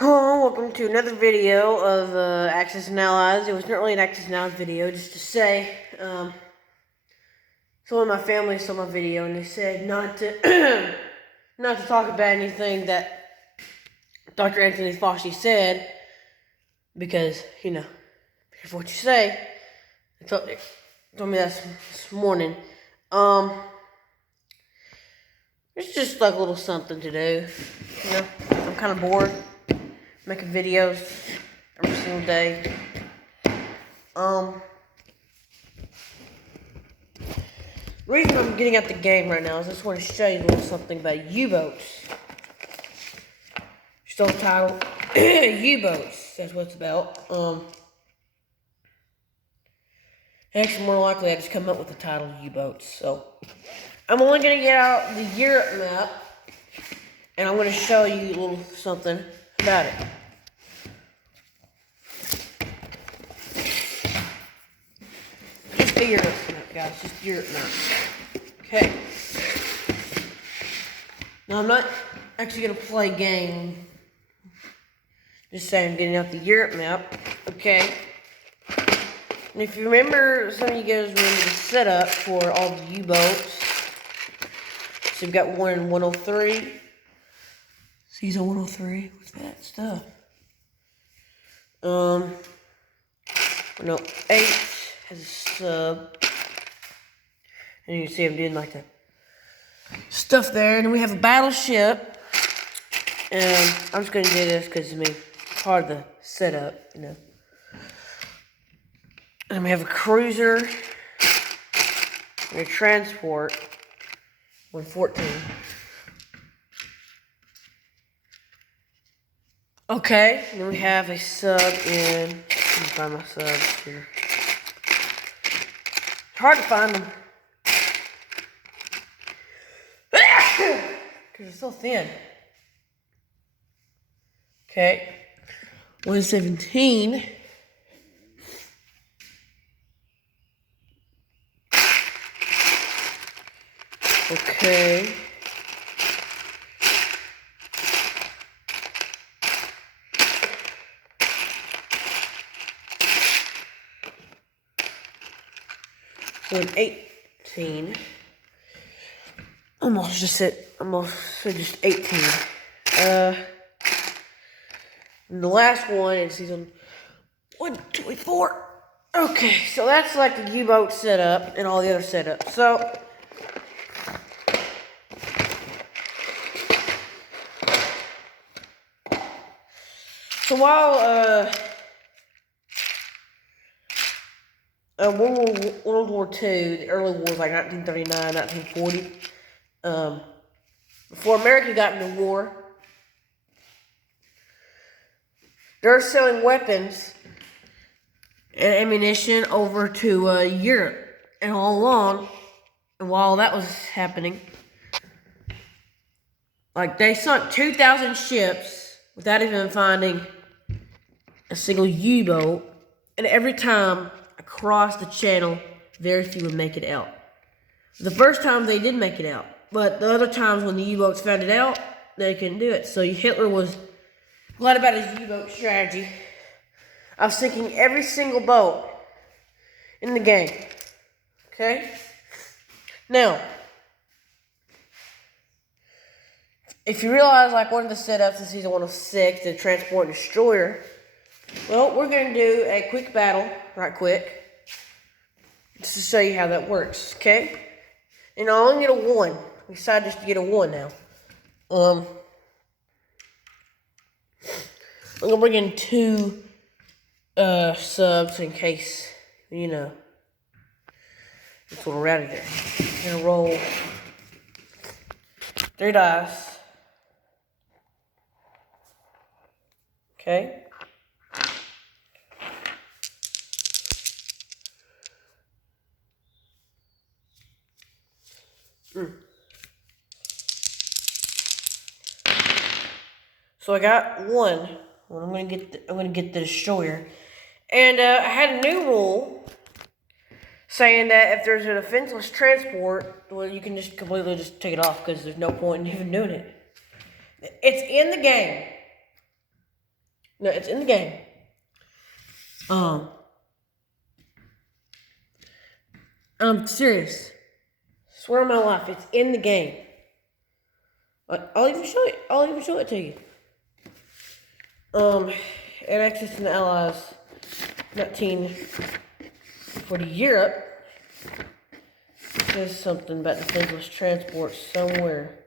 Hello, welcome to another video of Axis and Allies. It was not really an Axis and Allies video, just to say, someone in my family saw my video and they said not to, not to talk about anything that Dr. Anthony Fauci said, because, careful what you say. They told me that this morning. It's just like a little something to do, I'm kind of bored. Making videos every single day. The reason I'm getting out the game right now is I just want to show you a little something about U-boats. Still titled U-boats. That's what it's about. Actually, more likely I just come up with the title U-boats. So I'm only gonna get out the Europe map, and I'm gonna show you a little something about it. Just the Europe map, guys. Just Europe map. Okay. Now, I'm not actually going to play a game. Just saying I'm getting out the Europe map. Okay. And if you remember, some of you guys remember the setup for all the U-boats. So we've got one in 103. Season 103. What's that stuff? 108 has a sub. And you can see I'm doing like the stuff there. And then we have a battleship. And I'm just going to do this because, part of the setup, And we have a cruiser. And a transport. 114. Okay, and then we have a sub in. Let me find my subs here. It's hard to find them. Because it's so thin. Okay. 117. Okay. So 18. Almost just 18. And the last one in season 124. Okay, so that's like the U-boat setup and all the other setups. So while World War II, the early wars like 1939, 1940, before America got into war, they were selling weapons and ammunition over to Europe. And all along, and while that was happening, like they sunk 2,000 ships without even finding a single U-boat. And every time across the channel, very few would make it out. The first time they did make it out, but the other times when the U-boats found it out, they couldn't do it. So Hitler was glad about his U-boat strategy of sinking every single boat in the game. Okay? Now, if you realize, like one of the setups in season 106, the transport and destroyer, well, we're going to do a quick battle, right quick, just to show you how that works, okay? And I'll only get a 1. We decided just to get a 1 now. I'm going to bring in 2 subs in case, it's a little rowdy there. I'm going to roll 3 dice. Okay? So I got 1. Well, I'm gonna get the destroyer, and I had a new rule saying that if there's a defenseless transport, well, you can just completely just take it off because there's no point in even doing it. It's in the game. No, it's in the game. I'm serious. Swear on my life, it's in the game. I'll even show it. I'll even show it to you. It Axis and the Allies, 1940 Europe. It says something about defenseless transport somewhere.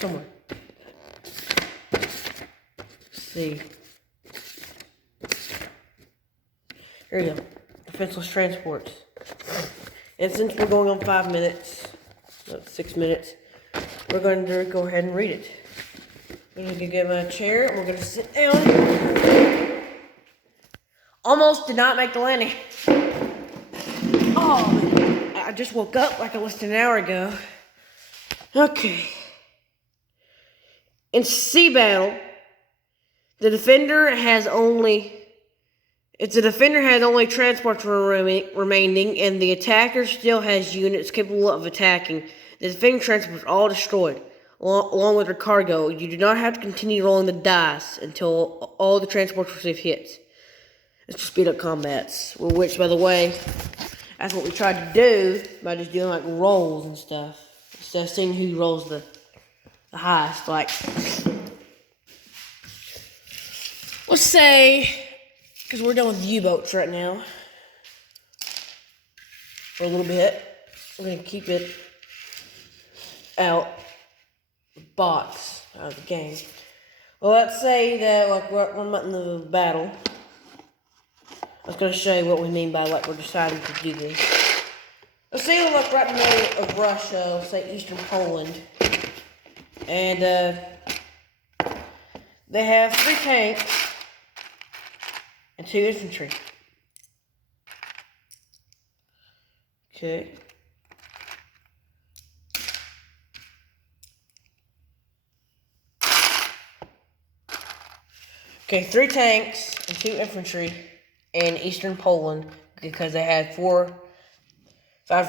Somewhere. Let's see. Here we go. Defenseless transports. And since we're going on 5 minutes, 6 minutes, we're going to go ahead and read it. I'm going to get my chair and we're going to sit down. Almost did not make the landing. Oh, I just woke up like I was an hour ago. Okay. In sea battle, the defender has only transports remaining, and the attacker still has units capable of attacking. The defending transports are all destroyed, along with their cargo. You do not have to continue rolling the dice until all the transports receive hits. It's to speed up combats, which, by the way, that's what we tried to do by just doing like rolls and stuff. Instead of seeing who rolls the highest. Like, let's say, because we're done with U-boats right now for a little bit. We're going to keep it out the box, out of the game. Well, let's say that like we're not in the battle. I was going to show you what we mean by like we're deciding to do this. Let's say we're like right in the middle of Russia, let's say Eastern Poland. And they have 3 tanks and 2 infantry. Okay. Okay, 3 tanks and 2 infantry in Eastern Poland because they had 5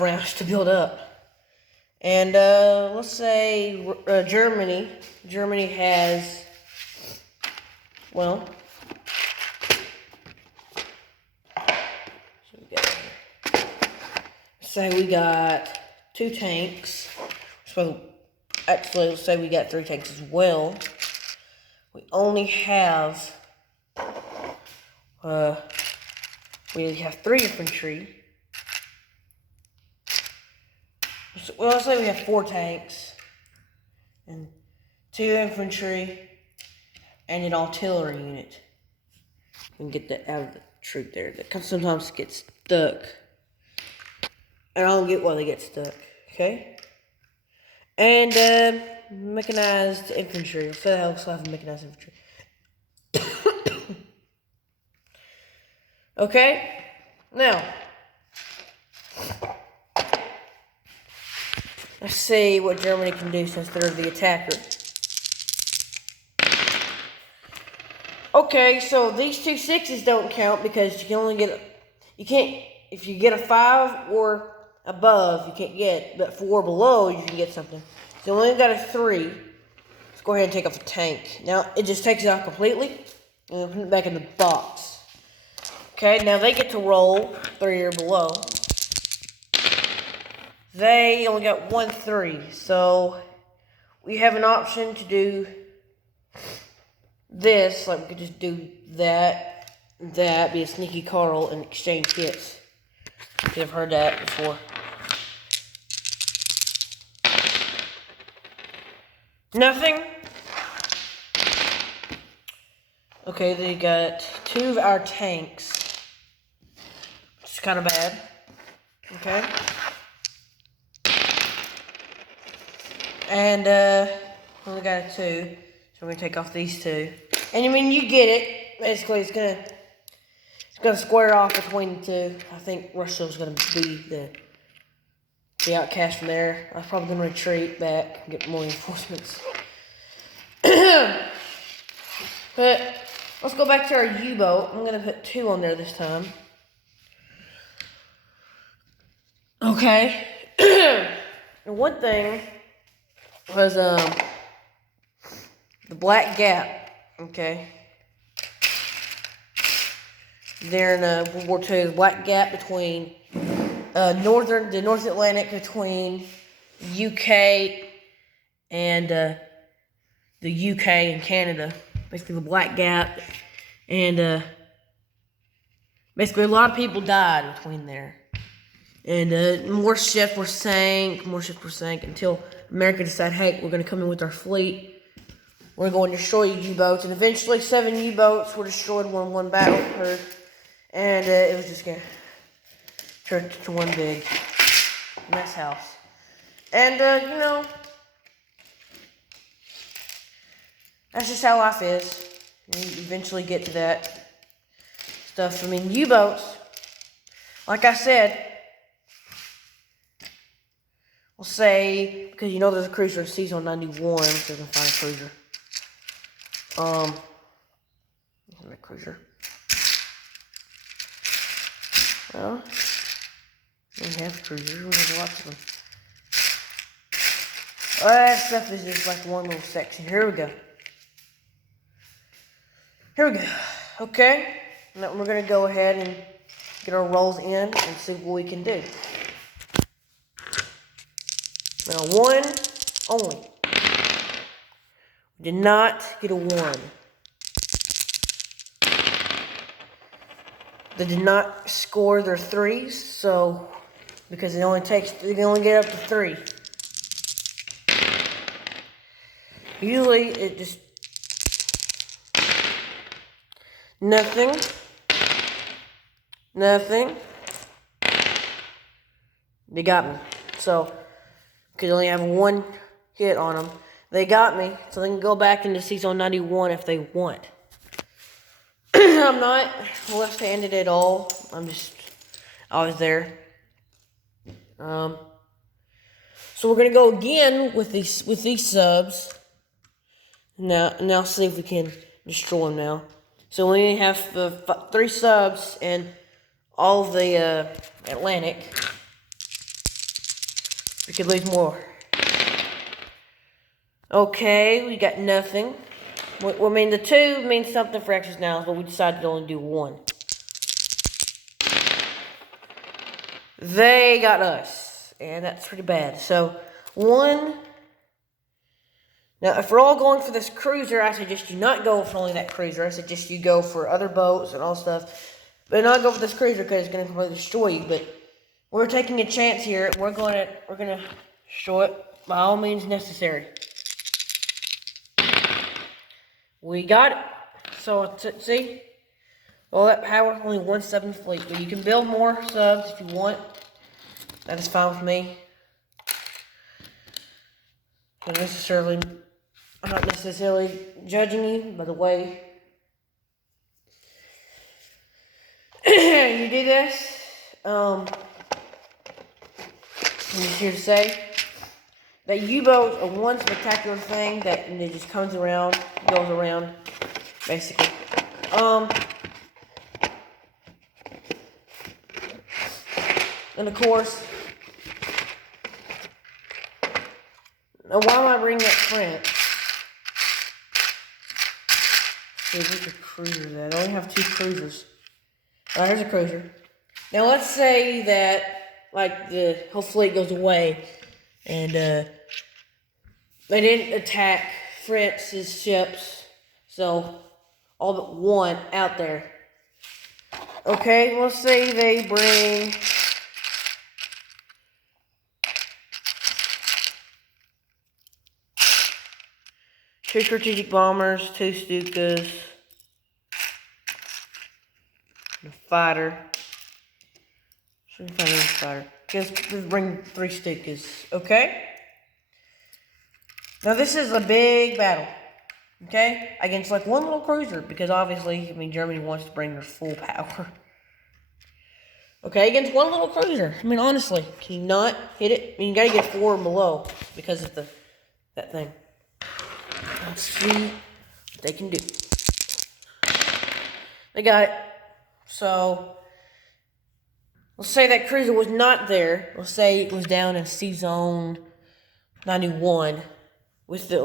rounds to build up. And let's say Germany. Germany has, well, say we got 2 tanks. So actually, let's say we got 3 tanks as well. We only have we have 3 infantry. Well, let's say we have 4 tanks and 2 infantry and an artillery unit. We can get that out of the troop there. That sometimes gets stuck. And I don't get why they get stuck. Okay? And mechanized infantry. Let's say that looks like mechanized infantry. Okay? Now, let's see what Germany can do since they're the attacker. Okay, so these 2 6s don't count because you can only get, if you get a 5 or above, you can't get, but 4 below, you can get something. So we only got a 3. Let's go ahead and take off the tank. Now, it just takes it out completely, and put it back in the box. Okay, now they get to roll 3 or below. They only got 1 3, so we have an option to do this, like we could just do that, be a sneaky Carl, and exchange hits. You've heard that before. Nothing? Okay, they got 2 of our tanks. Which is kind of bad. Okay. And, only got a 2. So we're going to take off these 2. And I mean, you get it. Basically, it's gonna square off between the 2. I think Russia's gonna be the outcast from there. I'm probably gonna retreat back and get more reinforcements. But let's go back to our U-boat. I'm gonna put 2 on there this time. Okay. And one thing was the Black Gap, okay? There in World War II, the Black Gap between the North Atlantic between UK and the UK and Canada. Basically, the Black Gap, and basically a lot of people died between there. And more ships were sank until America decided, hey, we're going to come in with our fleet. We're going to destroy U-boats. And eventually 7 U-boats were destroyed in one battle occurred. And it was just going to turn to one big mess house. And, you know, that's just how life is. You eventually get to that stuff. I mean, U-boats, like I said, we'll say, because you know there's a cruiser in Season 91, so we can find a cruiser. A cruiser. Well, we have cruisers. We have lots of them. All that stuff is just like one little section. Here we go. Okay. Now we're gonna go ahead and get our rolls in and see what we can do. Now, 1 only. We did not get a 1. They did not score their 3s, so because they only get up to 3. Usually it just nothing. They got me. So because they only have 1 hit on them, they got me. So they can go back into Season 91 if they want. I'm not left-handed at all. I was there. So we're gonna go again with these subs. Now see if we can destroy them now. So we only have 3 subs and all of the Atlantic. We could lose more. Okay, we got nothing. I mean, the 2 means something for extras now, but we decided to only do 1. They got us, and that's pretty bad. So, 1. Now, if we're all going for this cruiser, I suggest you not go for only that cruiser. I suggest you go for other boats and all stuff, but not go for this cruiser because it's going to completely destroy you. But we're taking a chance here. We're gonna destroy it by all means necessary. We got it. So, see? All that power, only 1/7 fleet. But you can build more subs if you want. That is fine with me. I'm not necessarily judging you by the way you do this. I'm just here to say that U-boats are one spectacular thing that it just comes around, goes around, basically. And of course, now why am I bringing that French? Where's the cruiser at? I only have 2 cruisers. Oh, here's a cruiser. Now let's say that, like, the whole fleet goes away, and they didn't attack France's ships, so all but 1 out there. Okay, let's say they bring 2 strategic bombers, 2 Stukas, and a fighter. Shouldn't find any fighter. Just bring 3 Stukas, okay? Now this is a big battle, okay? Against like 1 little cruiser, because obviously, I mean, Germany wants to bring their full power. Okay, against 1 little cruiser. I mean, honestly, can you not hit it? I mean, you gotta get 4 below because of that thing. Let's see what they can do. They got it. So, let's say that cruiser was not there. Let's say it was down in Season 91 with the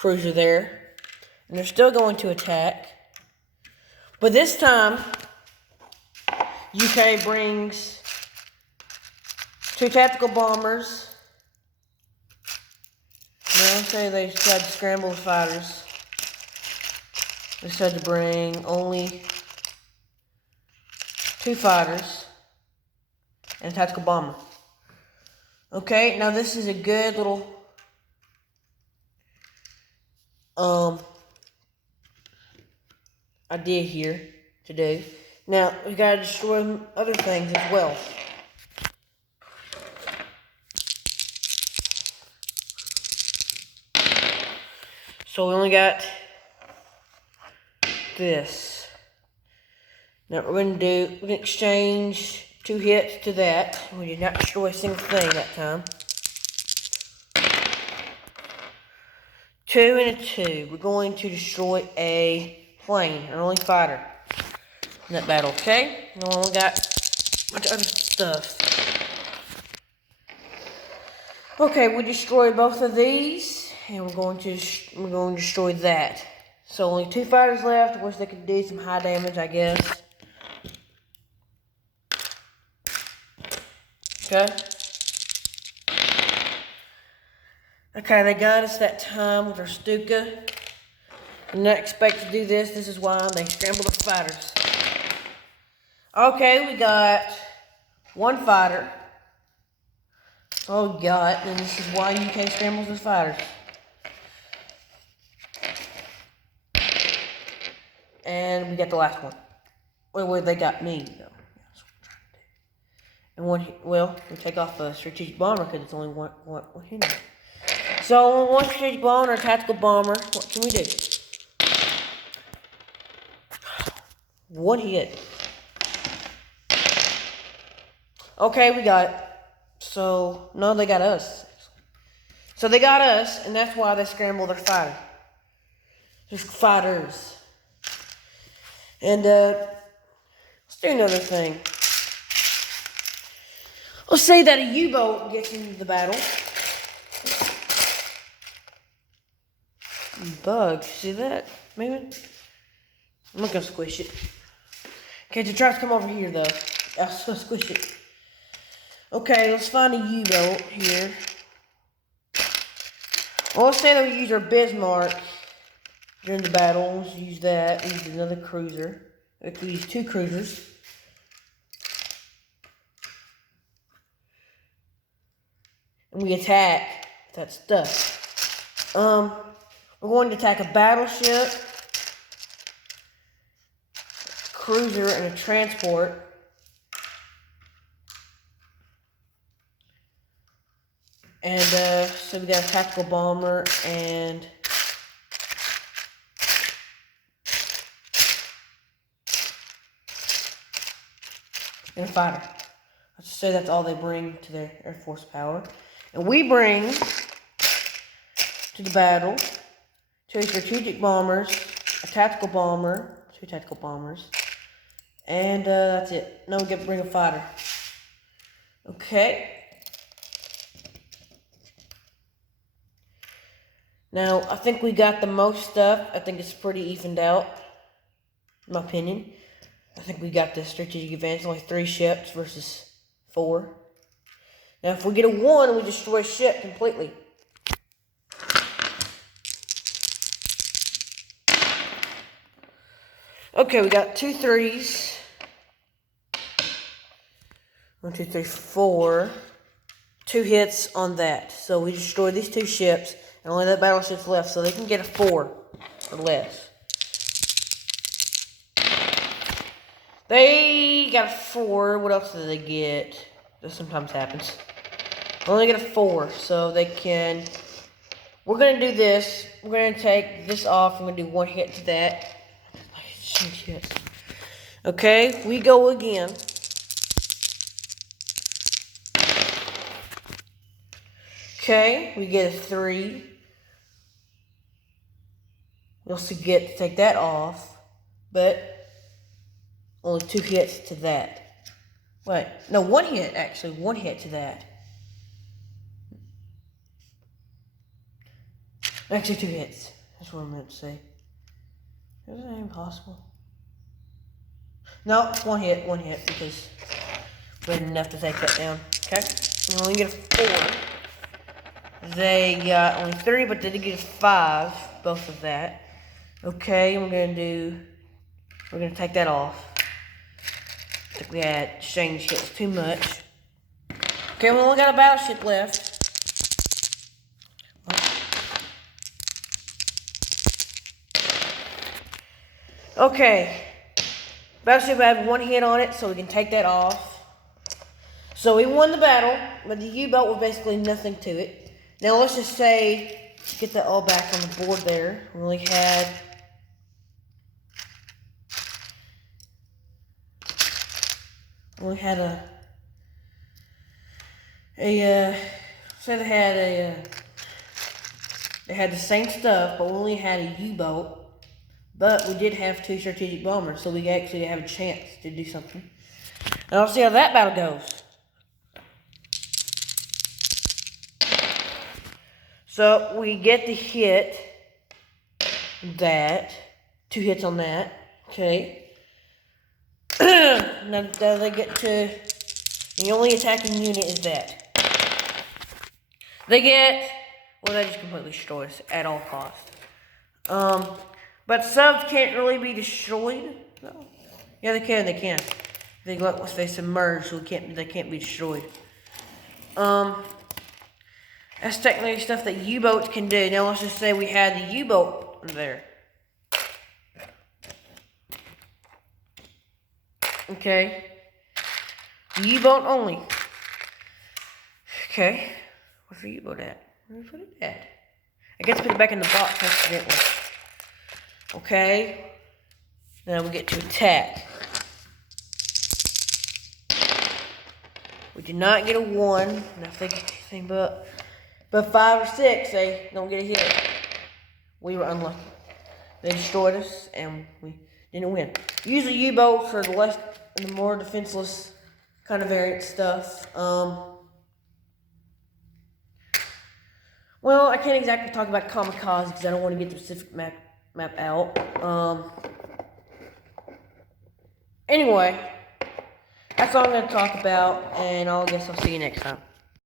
cruiser there. And they're still going to attack. But this time, UK brings 2 tactical bombers. Now, say they tried to scramble the fighters. They decided to bring only 2 fighters and a tactical bomber. Okay, now this is a good little idea here to do. Now, we gotta destroy other things as well. So we only got this. Now we're gonna exchange 2 hits to that. We did not destroy a single thing that time. 2 and a 2. We're going to destroy a plane, our only fighter in that battle, okay? And we only got a bunch of other stuff. Okay, we destroyed both of these, and we're going to destroy that. So only 2 fighters left. Wish they could do some high damage, I guess. Okay. Okay, they got us that time with our Stuka. Did not expect to do this. This is why they scrambled the fighters. Okay, we got 1 fighter. That's all we got, and this is why UK scrambles the fighters. And we got the last one. Well, they got me, though. And we take off a strategic bomber because it's only one hit. So, 1 strategic bomber or a tactical bomber, what can we do? 1 hit. Okay, we got it. So, no, they got us. So they got us, and that's why they scrambled their fighter. There's fighters. And, let's do another thing. Let's say that a U-boat gets into the battle. Bug, see that? Maybe? I'm not gonna squish it. Okay, to try to come over here, though. I'll squish it. Okay, let's find a U-boat here. Well, let's say that we use our Bismarck during the battle. Let's use that. We use another cruiser. We could use 2 cruisers. And we attack that stuff. We're going to attack a battleship, cruiser, and a transport. And, so we got a tactical bomber and a fighter. Let's just say that's all they bring to their Air Force power. And we bring to the battle 2 strategic bombers, a tactical bomber, 2 tactical bombers, and that's it. Now we get to bring a fighter. Okay. Now, I think we got the most stuff. I think it's pretty evened out, in my opinion. I think we got the strategic advantage, only 3 ships versus 4. Now, if we get a 1, we destroy a ship completely. Okay, we got 2 3s. 1, 2, 3, 4. 2 hits on that. So we destroyed these 2 ships, and only that battleship's left, so they can get a 4 or less. They got a 4. What else did they get? This sometimes happens. They only get a 4, so they can... We're going to do this. We're going to take this off. We're going to do 1 hit to that. Okay, we go again. Okay, we get a 3. We also get to take that off, but only 2 hits to that. Wait, no, 1 hit, actually. 1 hit to that. Actually, 2 hits. That's what I meant to say. Is that impossible? No, 1 hit, because we had enough to take that down. Okay? We only get a 4. They got only 3, but they did get a 5, both of that. Okay, we're gonna take that off. I think we had exchange hits too much. Okay, we only got a battleship left. Okay, battleship had 1 hit on it, so we can take that off. So we won the battle, but the U-boat was basically nothing to it. Now let's just say, get that all back on the board there. We only had say they had the same stuff, but we only had a U-boat. But we did have 2 strategic bombers, so we actually have a chance to do something. And I'll see how that battle goes. So we get the hit that 2 hits on that. Okay. Now they get to the only attacking unit is that. They just completely destroy us at all costs. But subs can't really be destroyed. No. Yeah, they can. They submerge, so they can't be destroyed. That's technically stuff that U-boats can do. Now let's just say we had the U-boat there. Okay. U-boat only. Okay. Where's the U-boat at? Where's it at? I guess put it back in the box accidentally. Okay. Now we get to attack. We did not get a 1. Nothing but 5 or 6, they don't get a hit. We were unlucky. They destroyed us, and we didn't win. Usually U-boats are the more defenseless kind of variant stuff. Well, I can't exactly talk about Kamikaze because I don't want to get the specific map out. Anyway, that's all I'm going to talk about, and I guess I'll see you next time.